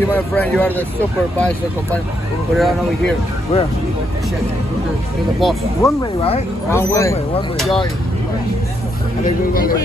you my friend. You are the supervisor. Company. Put it on over here. Where? You're the boss. One way, right? One way. One way. Enjoy. And then we're gonna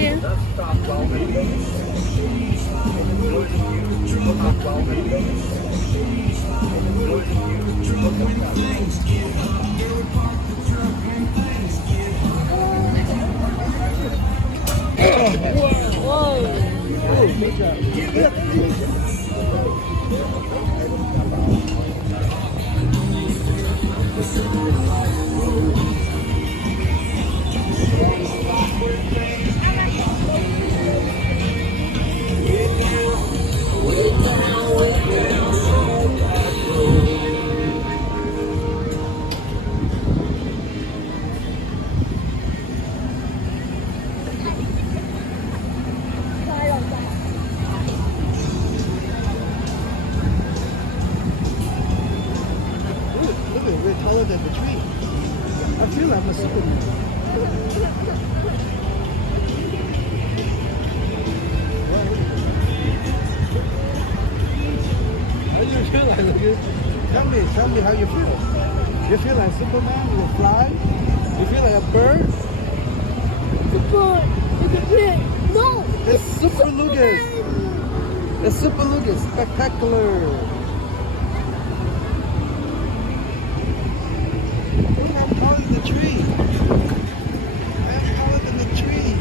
We're taller than the tree. I feel like I'm a Superman. How do you feel like? Tell me how you feel. You feel like Superman? You fly? You feel like a bird? No! It's Super Lucas. It's Super Lucas. Spectacular. I'm taller than the tree. I'm taller than the tree.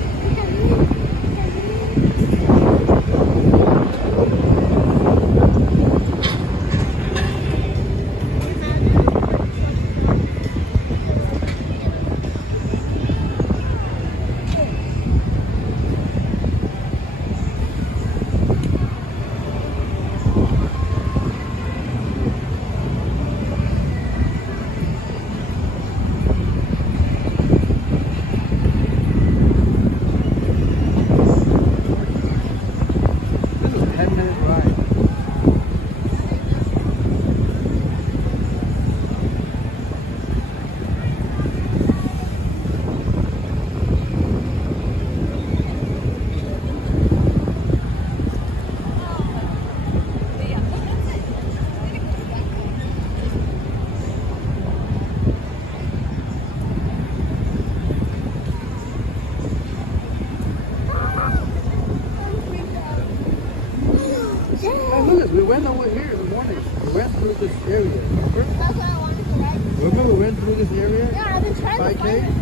We went over here in the morning. We went through this area. Remember? That's what I wanted to ride. Remember we went through this area? Yeah, I've been trying to 5K? find it.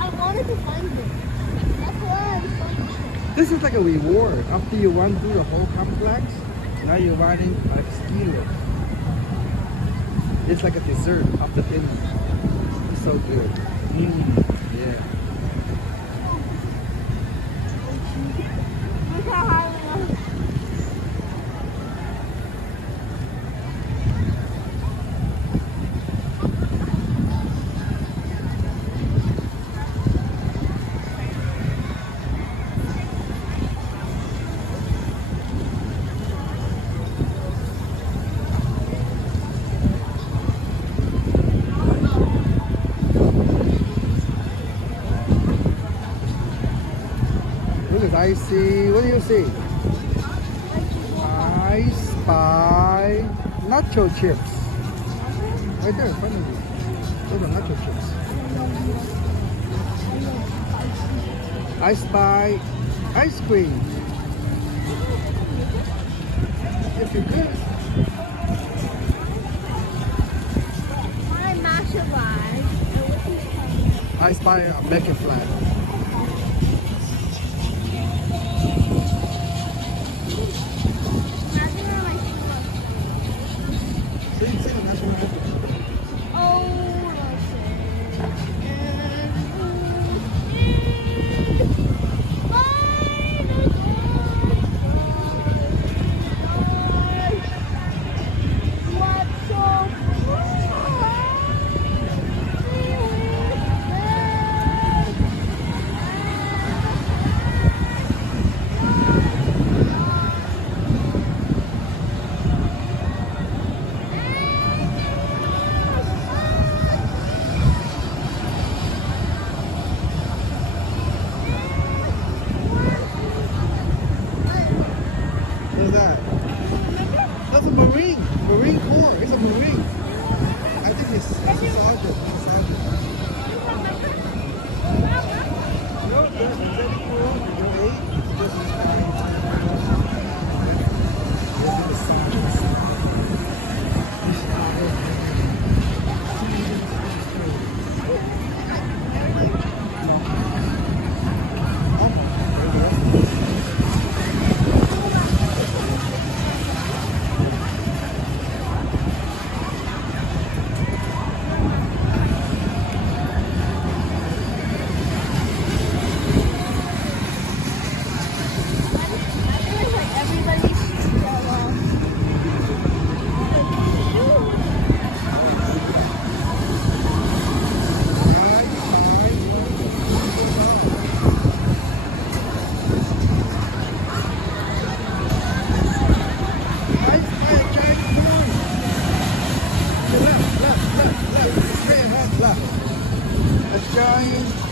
I wanted to find it. That's why I'm finding it. This is like a reward. After you run through the whole complex, now you're riding a ski lift. It's like a dessert after dinner. It's so good. Yeah. Look how high we are. I see, what do you see? I spy nacho chips. Right there in front of you. Those are nacho chips. I spy ice cream. If you could. My master ride. I spy a bacon flat.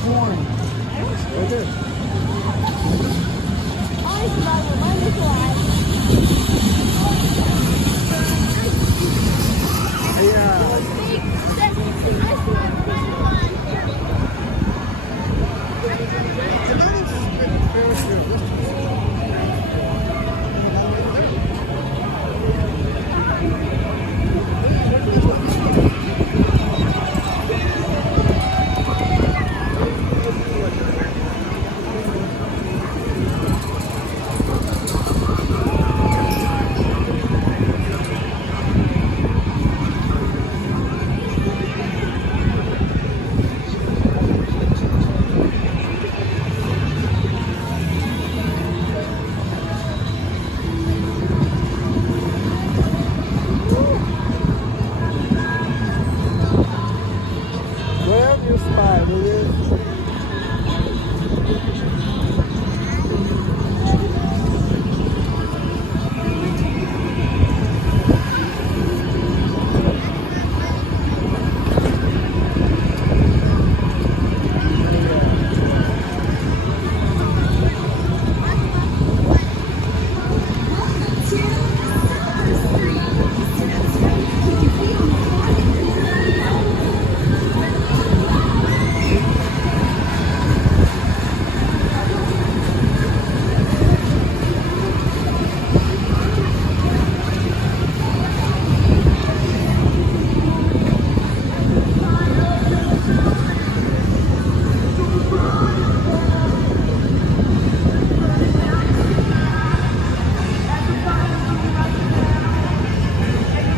corn. Right there. I smell the butterfly. Yeah. I smell the butterfly. Grab your spine, will you?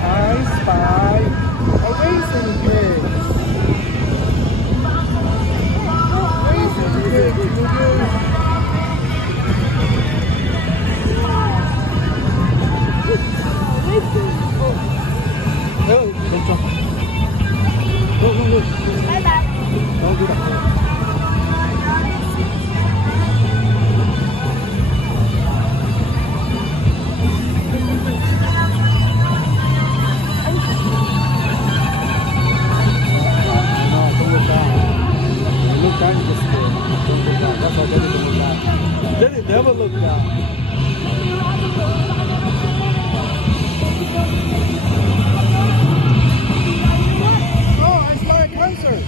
I spy a racing pig. Racing pig, will you? Oh, don't jump. No. Bye bye. Don't do that. No, don't look down. You look down, you get scared. Don't look down. That's why Daddy don't look down. Daddy never look down. Oh, I saw a concert.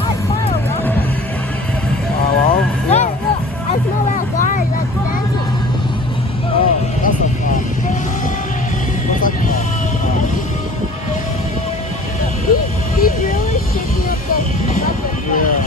I smell a rock. Oh, wow. Look, look. I smell that guy that's dancing. Oh, that's a what's that called? He's really shaking up the butterfly. Yeah.